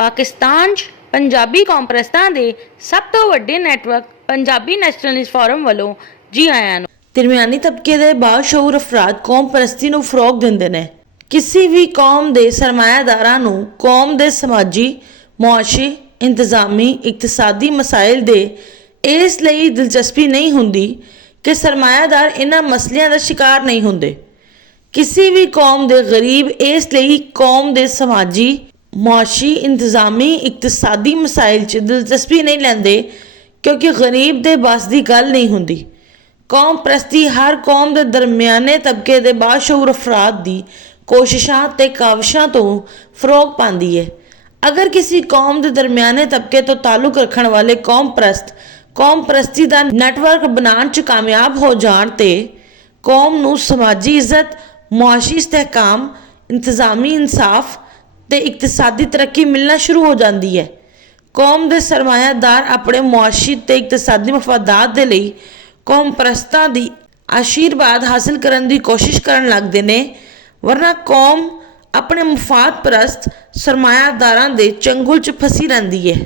ਪਾਕਿਸਤਾਨ 'ਚ ਪੰਜਾਬੀ ਕੌਮਪ੍ਰਸਤਾਂ ਦੇ ਸਭ ਤੋਂ ਵੱਡੇ ਨੈਟਵਰਕ ਪੰਜਾਬੀ ਨੈਸ਼ਨਲਿਸਟ ਫੋਰਮ ਵੱਲੋਂ ਜੀ ਆਇਆਂ ਨੂੰ। ਦਰਮਿਆਨੀ ਤਬਕੇ ਦੇ ਬਾਸ਼ਊਰ ਅਫਰਾਦ ਕੌਮ ਪ੍ਰਸਤੀ ਨੂੰ ਫਰੋਗ ਦਿੰਦੇ ਨੇ। ਕਿਸੇ ਵੀ ਕੌਮ ਦੇ ਸਰਮਾਇਆਦਾਰਾਂ ਨੂੰ ਕੌਮ ਦੇ ਸਮਾਜੀ, ਮੁਆਸ਼ੀ, ਇੰਤਜ਼ਾਮੀ, ਇਕਤਸਾਦੀ ਮਸਾਇਲ ਦੇ ਇਸ ਲਈ ਦਿਲਚਸਪੀ ਨਹੀਂ ਹੁੰਦੀ ਕਿ ਸਰਮਾਇਆਦਾਰ ਇਹਨਾਂ ਮਸਲਿਆਂ ਦਾ ਸ਼ਿਕਾਰ ਨਹੀਂ ਹੁੰਦੇ। ਕਿਸੇ ਵੀ ਕੌਮ ਦੇ ਗਰੀਬ ਇਸ ਲਈ ਕੌਮ ਦੇ ਸਮਾਜੀ, ਮੁਆਸ਼ੀ, ਇੰਤਜ਼ਾਮੀ, ਇਕਤਸਾਦੀ ਮਸਾਇਲ 'ਚ ਦਿਲਚਸਪੀ ਨਹੀਂ ਲੈਂਦੇ ਕਿਉਂਕਿ ਗਰੀਬ ਦੇ ਬਸ ਦੀ ਗੱਲ ਨਹੀਂ ਹੁੰਦੀ। ਕੌਮ ਪ੍ਰਸਤੀ ਹਰ ਕੌਮ ਦੇ ਦਰਮਿਆਨੇ ਤਬਕੇ ਦੇ ਬਾਸ਼ਊਰ ਅਫਰਾਦ ਦੀ ਕੋਸ਼ਿਸ਼ਾਂ ਤੇ ਕਾਵਿਸ਼ਾਂ ਤੋਂ ਫਰੋਗ ਪਾਉਂਦੀ ਹੈ। ਅਗਰ ਕਿਸੇ ਕੌਮ ਦੇ ਦਰਮਿਆਨੇ ਤਬਕੇ ਤੋਂ ਤਾਲੁਕ ਰੱਖਣ ਵਾਲੇ ਕੌਮ ਪ੍ਰਸਤੀ ਦਾ ਨੈਟਵਰਕ ਬਣਾਉਣ 'ਚ ਕਾਮਯਾਬ ਹੋ ਜਾਣ ਤੇ ਕੌਮ ਨੂੰ ਸਮਾਜੀ ਇੱਜ਼ਤ, ਮੁਆਸ਼ੀ ਇਸਤਹਿਕਾਮ, ਇੰਤਜ਼ਾਮੀ ਇਨਸਾਫ ਤੇ ਇਕਤਸਾਦੀ ਤਰੱਕੀ ਮਿਲਣਾ ਸ਼ੁਰੂ ਹੋ ਜਾਂਦੀ ਹੈ। ਕੌਮ ਦੇ ਸਰਮਾਇਆਦਾਰ ਆਪਣੇ ਮੁਆਸ਼ੀ ਤੇ ਇਕਤਸਾਦੀ ਮਫਾਦਾਤ ਦੇ ਲਈ ਕੌਮ ਪ੍ਰਸਤਾਂ ਦੀ ਆਸ਼ੀਰਵਾਦ ਹਾਸਿਲ ਕਰਨ ਦੀ ਕੋਸ਼ਿਸ਼ ਕਰਨ ਲੱਗਦੇ ਨੇ, ਵਰਨਾ ਕੌਮ ਆਪਣੇ ਮੁਫਾਦ ਪ੍ਰਸਤ ਸਰਮਾਇਆਦਾਰਾਂ ਦੇ ਚੰਗੁਲ 'ਚ ਫਸੀ ਰਹਿੰਦੀ ਹੈ।